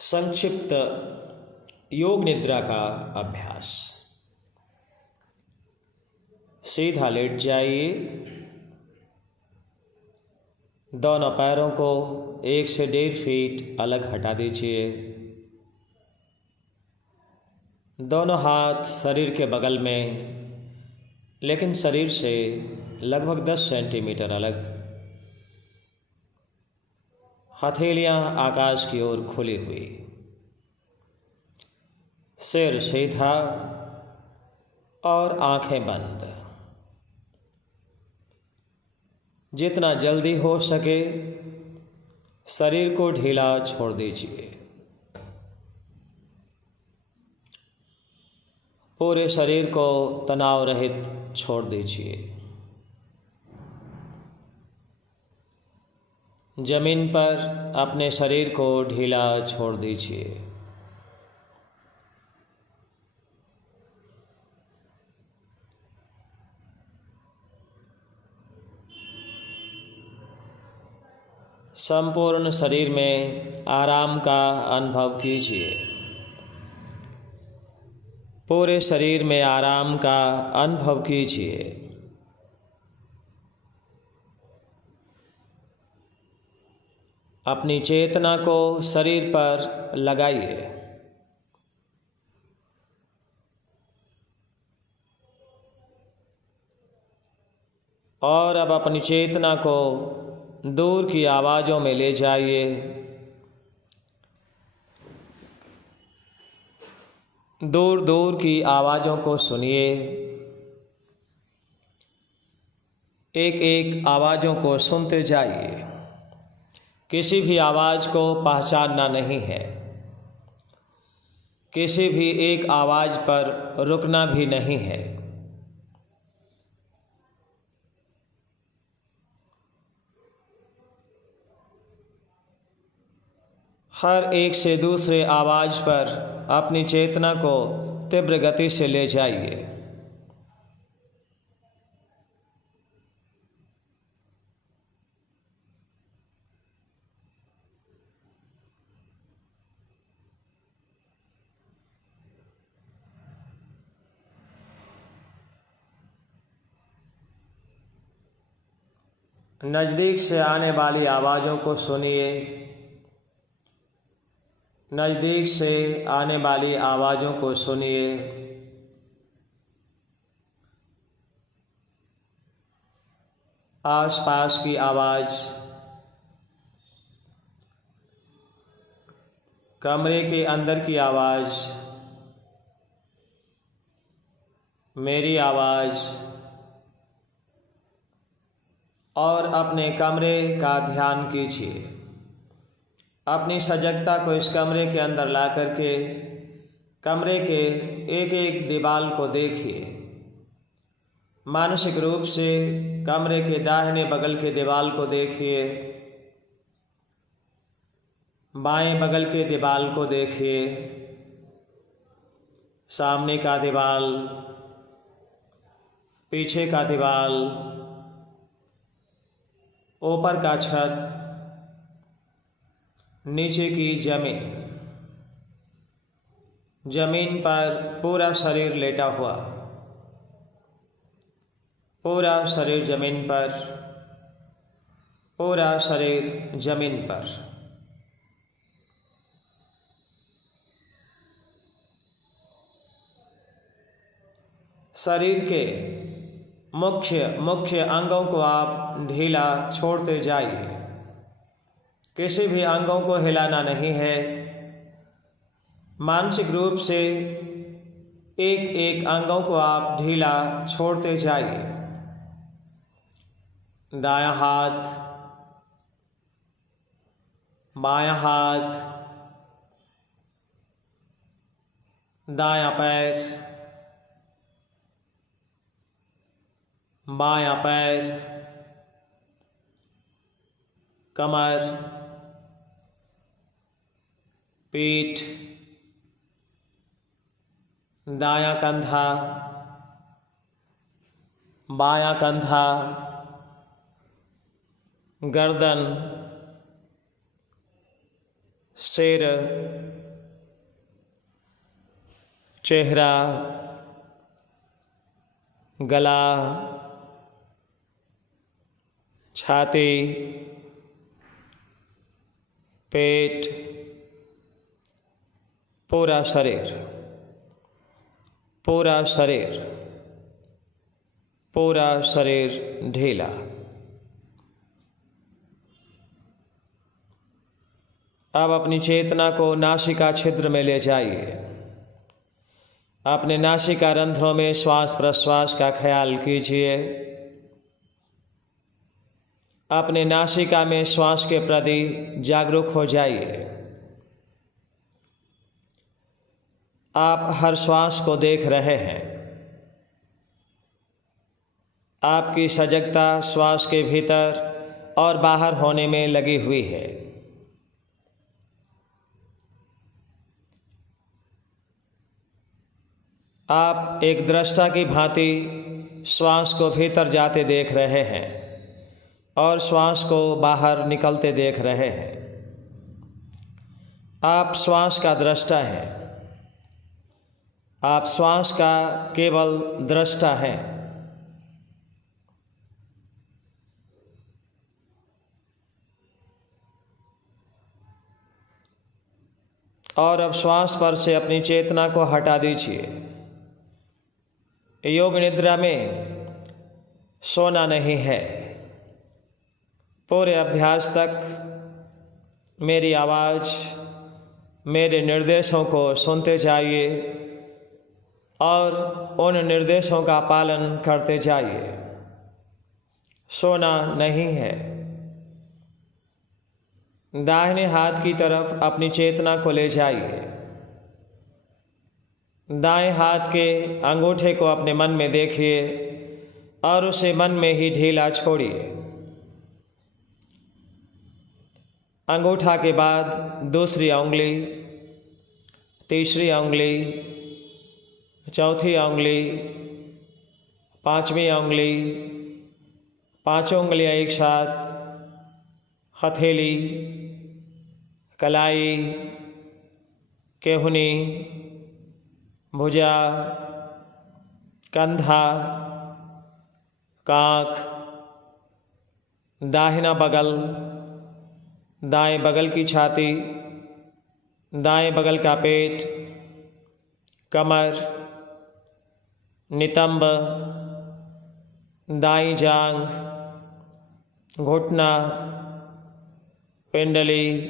संक्षिप्त योग निद्रा का अभ्यास। सीधा लेट जाइए। दोनों पैरों को 1 से 1.5 फीट अलग हटा दीजिए। दोनों हाथ शरीर के बगल में, लेकिन शरीर से लगभग 10 सेंटीमीटर अलग। हथेलियां आकाश की ओर खुली हुई। सिर सीधा और आंखें बंद। जितना जल्दी हो सके शरीर को ढीला छोड़ दीजिए। पूरे शरीर को तनाव रहित छोड़ दीजिए। जमीन पर अपने शरीर को ढीला छोड़ दीजिए। संपूर्ण शरीर में आराम का अनुभव कीजिए। पूरे शरीर में आराम का अनुभव कीजिए। अपनी चेतना को शरीर पर लगाइए। और अब अपनी चेतना को दूर की आवाज़ों में ले जाइए। दूर दूर की आवाज़ों को सुनिए। एक एक आवाज़ों को सुनते जाइए। किसी भी आवाज़ को पहचानना नहीं है। किसी भी एक आवाज़ पर रुकना भी नहीं है। हर एक से दूसरे आवाज़ पर अपनी चेतना को तीव्र गति से ले जाइए। नज़दीक से आने वाली आवाज़ों को सुनिए। नज़दीक से आने वाली आवाज़ों को सुनिए। आसपास की आवाज़, कमरे के अंदर की आवाज़, मेरी आवाज़ और अपने कमरे का ध्यान कीजिए। अपनी सजगता को इस कमरे के अंदर ला करके कमरे के एक एक दीवार को देखिए। मानसिक रूप से कमरे के दाहिने बगल के दीवार को देखिए। बाएं बगल के दीवार को देखिए। सामने का दीवार, पीछे का दीवार, ऊपर का छत, नीचे की जमीन। जमीन पर पूरा शरीर लेटा हुआ। पूरा शरीर जमीन पर। पूरा शरीर जमीन पर। शरीर के मुख्य अंगों को आप ढीला छोड़ते जाइए। किसी भी अंगों को हिलाना नहीं है। मानसिक रूप से एक एक अंगों को आप ढीला छोड़ते जाइए। दायां हाथ, बायां हाथ, दायां पैर, बायां पैर, कमर, पीठ, दायां कंधा, बायां कंधा, गर्दन, सिर, चेहरा, गला, छाती, पेट, पूरा शरीर, पूरा शरीर, पूरा शरीर ढीला। अब अपनी चेतना को नासिका छिद्र में ले जाइए। अपने नासिका रंध्रों में श्वास प्रश्वास का ख्याल कीजिए। अपने नासिका में श्वास के प्रति जागरूक हो जाइए। आप हर श्वास को देख रहे हैं। आपकी सजगता श्वास के भीतर और बाहर होने में लगी हुई है। आप एक दृष्टा की भांति श्वास को भीतर जाते देख रहे हैं और श्वास को बाहर निकलते देख रहे हैं। आप श्वास का दृष्टा हैं। आप श्वास का केवल दृष्टा हैं। और अब श्वास पर से अपनी चेतना को हटा दीजिए। योग निद्रा में सोना नहीं है। पूरे अभ्यास तक मेरी आवाज़, मेरे निर्देशों को सुनते जाइए और उन निर्देशों का पालन करते जाइए। सोना नहीं है। दाहिने हाथ की तरफ अपनी चेतना को ले जाइए। दाएं हाथ के अंगूठे को अपने मन में देखिए और उसे मन में ही ढीला छोड़िए। अंगूठा के बाद दूसरी उंगली, तीसरी उंगली, चौथी उंगली, पांचवी उंगली, पांचों उंगलियां एक साथ, हथेली, कलाई, केहूनी, भुजा, कंधा, कांख, दाहिना बगल, दाएं बगल की छाती, दाएं बगल का पेट, कमर, नितंब, दाईं जांघ, घुटना, पिंडली,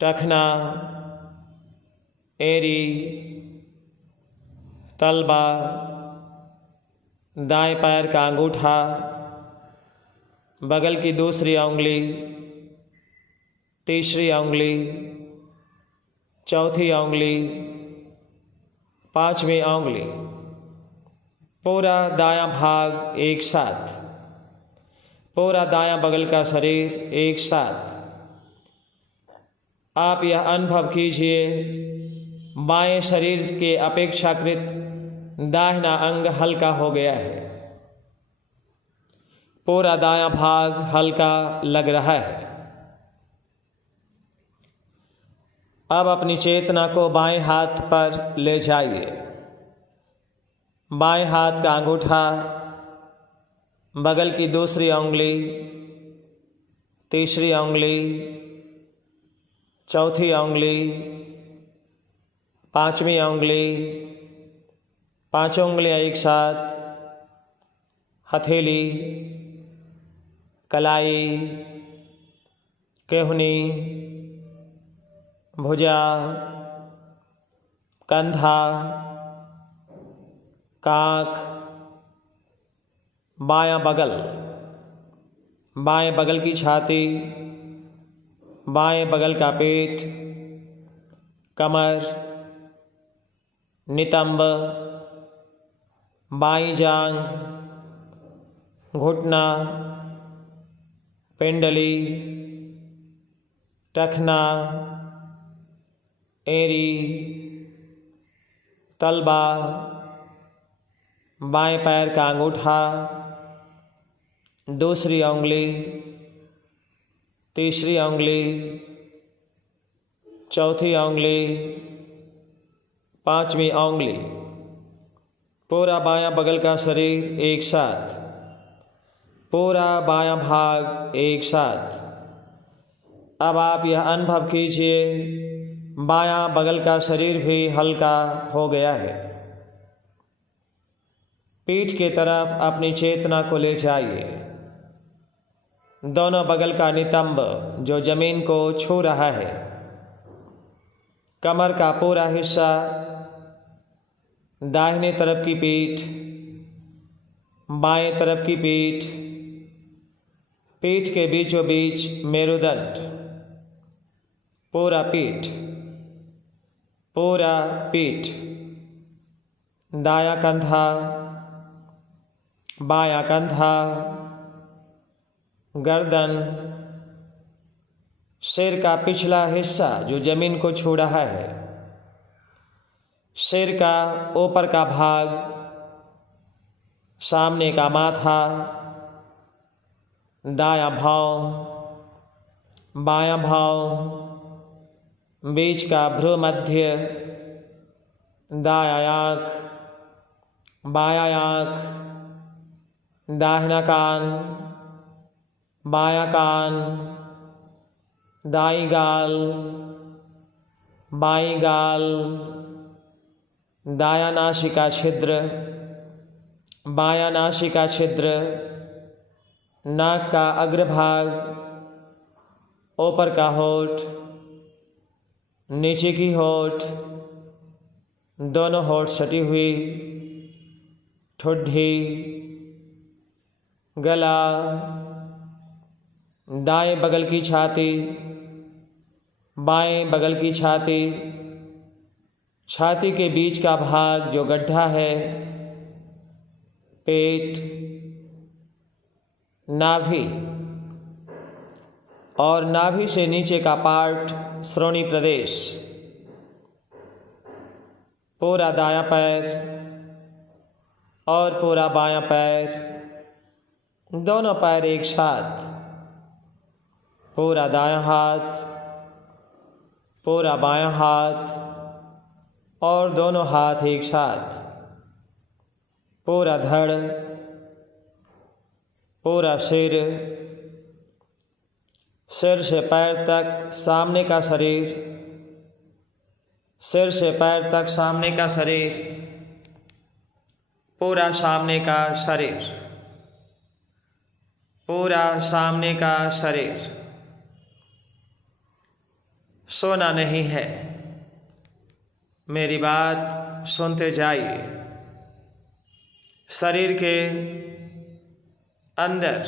टखना, एरी, तलबा, दाएं पैर का अंगूठा, बगल की दूसरी उंगली, तीसरी उंगली, चौथी उंगली, पांचवी उंगली, पूरा दायां भाग एक साथ, पूरा दायां बगल का शरीर एक साथ। आप यह अनुभव कीजिए, बाएं शरीर के अपेक्षाकृत दाहिना अंग हल्का हो गया है। पूरा दायां भाग हल्का लग रहा है। अब अपनी चेतना को बाएं हाथ पर ले जाइए। बाएं हाथ का अंगूठा, बगल की दूसरी उंगली, तीसरी उंगली, चौथी उंगली, पांचवी उंगली, पांचों उंगलियां एक साथ, हथेली, कलाई, केहूनी, भुजा, कंधा, कांख, बायां बगल, बाएं बगल की छाती, बाएं बगल का पेट, कमर, नितंब, बाईं जांघ, घुटना, पिंडली, टखना, एरी, तलबा, बाएं पैर का अंगूठा, दूसरी उंगली, तीसरी उंगली, चौथी उंगली, 5वीं उंगली, पूरा बायां बगल का शरीर एक साथ, पूरा बायां भाग एक साथ। अब आप यह अनुभव कीजिए बायां बगल का शरीर भी हल्का हो गया है। पीठ की तरफ अपनी चेतना को ले जाइए। दोनों बगल का नितंब जो जमीन को छू रहा है, कमर का पूरा हिस्सा, दाहिने तरफ की पीठ, बाएं तरफ की पीठ, पीठ के बीचों बीच मेरुदंड, पूरा पीठ, पूरा पीठ, दायां कंधा, बायां कंधा, गर्दन, सिर का पिछला हिस्सा जो जमीन को छू रहा है, सिर का ऊपर का भाग, सामने का माथा, दायां भाव, बायां भाव, बीच का भ्रूमध्य, दायां आँख, बायां आँख, दाहिना कान, बायां कान, दाईं गाल, बाईं गाल, दायां नासिका छिद्र, बायां नासिका छिद्र, नाक का अग्रभाग, ऊपर का होंठ, नीचे की होंठ, दोनों होंठ सटी हुई, ठुड्डी, गला, दाएं बगल की छाती, बाएं बगल की छाती, छाती के बीच का भाग जो गड्ढा है, पेट, नाभि और नाभि से नीचे का पार्ट श्रोणि प्रदेश, पूरा दायां पैर और पूरा बायां पैर, दोनों पैर एक साथ, पूरा दायां हाथ, पूरा बायां हाथ और दोनों हाथ एक साथ, पूरा धड़, पूरा सिर, सिर से पैर तक सामने का शरीर, सिर से पैर तक सामने का शरीर, पूरा सामने का शरीर, पूरा सामने का शरीर। सोना नहीं है, मेरी बात सुनते जाइए। शरीर के अंदर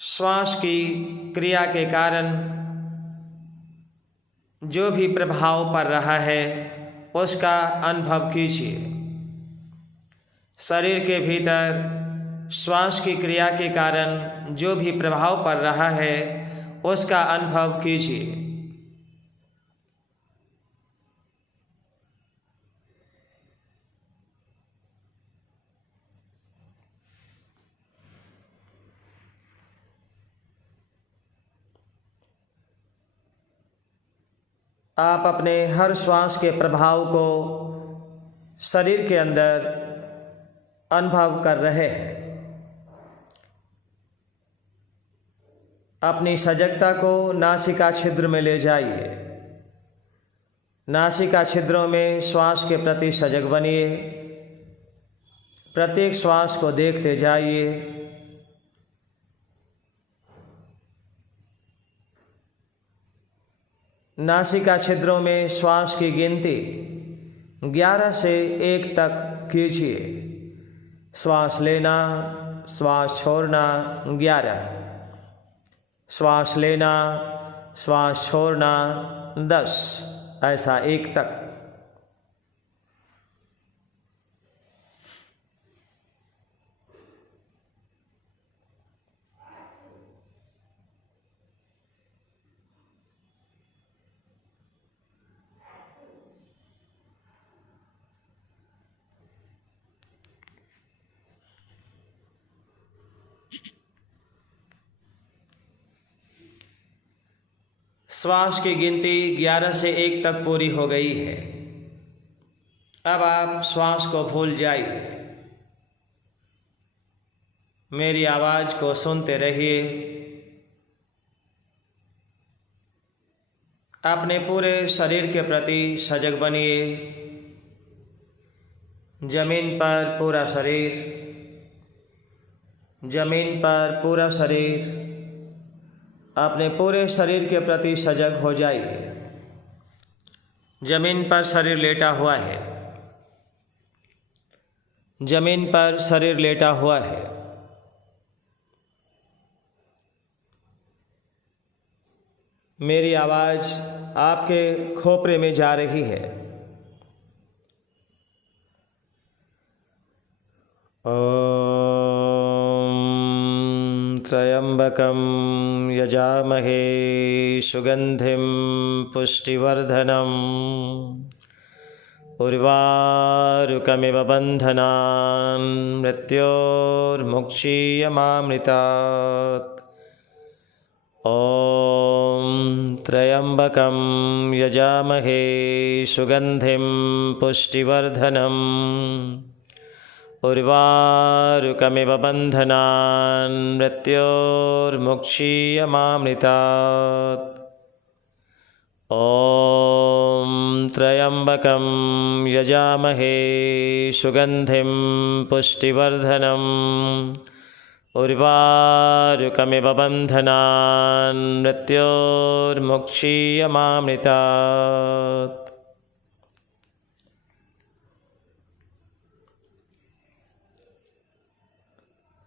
श्वास की क्रिया के कारण जो भी प्रभाव पड़ रहा है उसका अनुभव कीजिए। शरीर के भीतर श्वास की क्रिया के कारण जो भी प्रभाव पड़ रहा है उसका अनुभव कीजिए। आप अपने हर श्वास के प्रभाव को शरीर के अंदर अनुभव कर रहे हैं। अपनी सजगता को नासिका छिद्र में ले जाइए। नासिका छिद्रों में श्वास के प्रति सजग बनिए। प्रत्येक श्वास को देखते जाइए। नासिका छिद्रों में श्वास की गिनती 11 से 1 तक कीजिए। श्वास लेना, श्वास छोड़ना 11, श्वास लेना, श्वास छोड़ना 10, ऐसा 1 तक। श्वास की गिनती 11 से 1 तक पूरी हो गई है। अब आप श्वास को भूल जाइए, मेरी आवाज़ को सुनते रहिए। अपने पूरे शरीर के प्रति सजग बनिए। जमीन पर पूरा शरीर, जमीन पर पूरा शरीर, अपने पूरे शरीर के प्रति सजग हो जाइए। जमीन पर शरीर लेटा हुआ है, जमीन पर शरीर लेटा हुआ है। मेरी आवाज़ आपके खोपड़े में जा रही है। ओम त्र्यंबकं यजामहे सुगंधिं पुष्टिवर्धनम् उर्वारुकमिव बन्धनान् मृत्योर्मुक्षीयमामृतात्। ॐ त्र्यंबकं यजामहे सुगंधिं पुष्टिवर्धनम् उर्वारुकमिव बन्धनान् मृत्योर्मुक्षीयमामृतात्। ॐ त्र्यंबकं यजामहे सुगंधिं पुष्टिवर्धनम् उर्वारुकमिव बन्धनान् मृत्योर्मुक्षीयमामृतात्।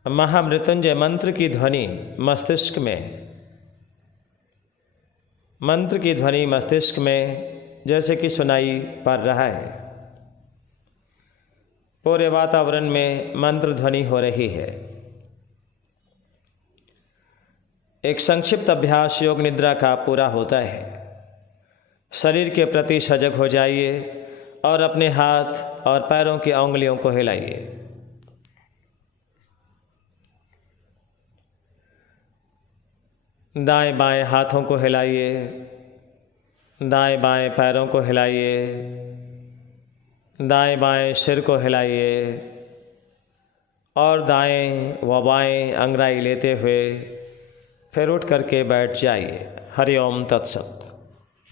महामृत्युंजय मंत्र की ध्वनि मस्तिष्क में, मंत्र की ध्वनि मस्तिष्क में जैसे कि सुनाई पड़ रहा है। पूरे वातावरण में मंत्र ध्वनि हो रही है। एक संक्षिप्त अभ्यास योग निद्रा का पूरा होता है। शरीर के प्रति सजग हो जाइए और अपने हाथ और पैरों की उंगलियों को हिलाइए। दाएं बाएं हाथों को हिलाइए, दाएं बाएं पैरों को हिलाइए, दाएं बाएं सिर को हिलाइए और दाएं व बाएं अंगड़ाई लेते हुए फिर उठ करके बैठ जाइए। हरि ओम तत्सत।